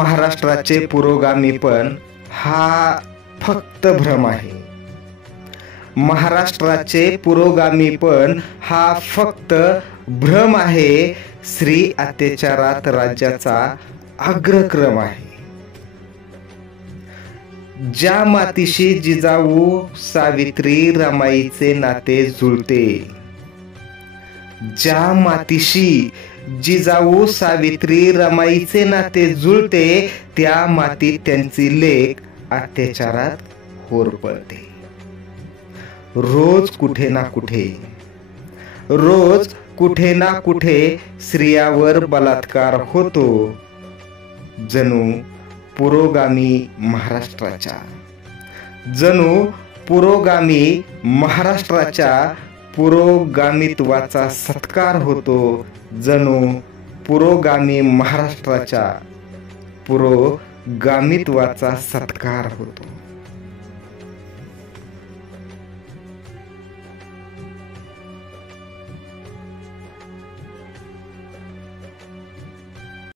महाराष्ट्राचे पुरोगामीपण हा फक्त भ्रम आहे. महाराष्ट्राचे पुरोगामीपण हा फक्त भ्रम आहे. स्त्री अत्याचारात राज्याचा अग्रक्रम आहे. ज्या मातीशी जिजाऊ सावित्री रमाईचे नाते जुळते, ज्या मातीशी जिजाऊ सावित्री रमाईचे नाते जुळते, त्या मातीत त्यांची लेक अत्याचारात होरपळते. रोज कुठे ना कुठे स्त्रियावर बलात्कार होतो. जणू पुरोगामी महाराष्ट्राच्या पुरोगामित्वाचा सत्कार होतो. जणू पुरोगामी महाराष्ट्राच्या पुरोगामित्वाचा सत्कार होतो.